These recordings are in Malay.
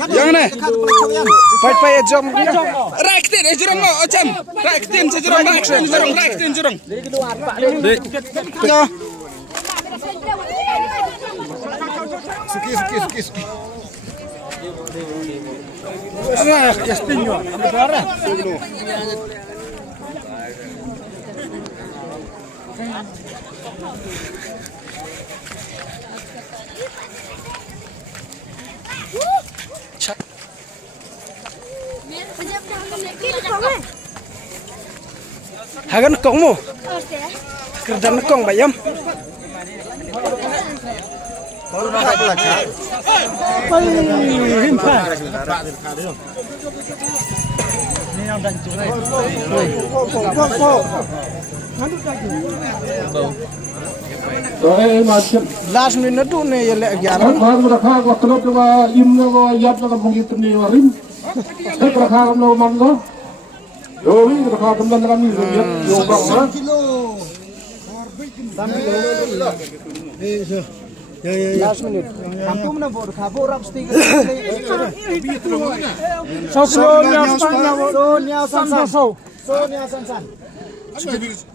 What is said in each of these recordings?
Jangan ni. Pai jom. Raktin jurang mo, Ocam. Raktin jurang, raktin jurang. Ya. Suki. Ah, Castillo. Agora. Hagan kong mo. Kerja kong bayam. Last minute tu ni ye lek gyara. Kalau mereka kalau tu imno yap nak mungkin ni warim. Mereka no manggo. Yo ini mereka kemudian kami lihat yo bang. Last minute. Kamu mana bodoh? Kamu orang stiker. Sonia Sansan.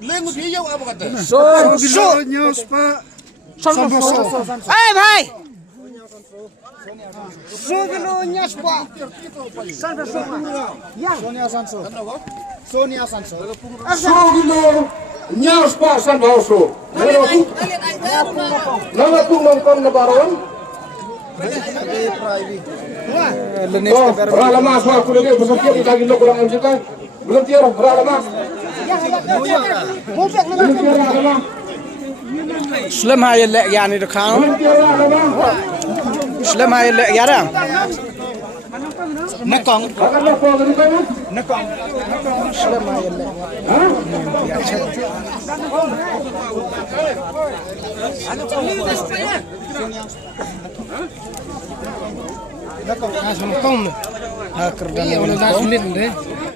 Lengus hijau apa kata? Sonia Sansan. Eh, bhai. Sonia Sansan. Sonia Sansan. Nyas pasan bauso. Nama tu mangkong nabaron. Ralama asal aku lagi bersakit di kaki lo kurang anjita. Belum tiar ralama. Slim hai lek yani de khang. Slim hai lek yara. Nakong. Nakong. Slim hai lek. Nakong. Nakong. Ha kerja ni.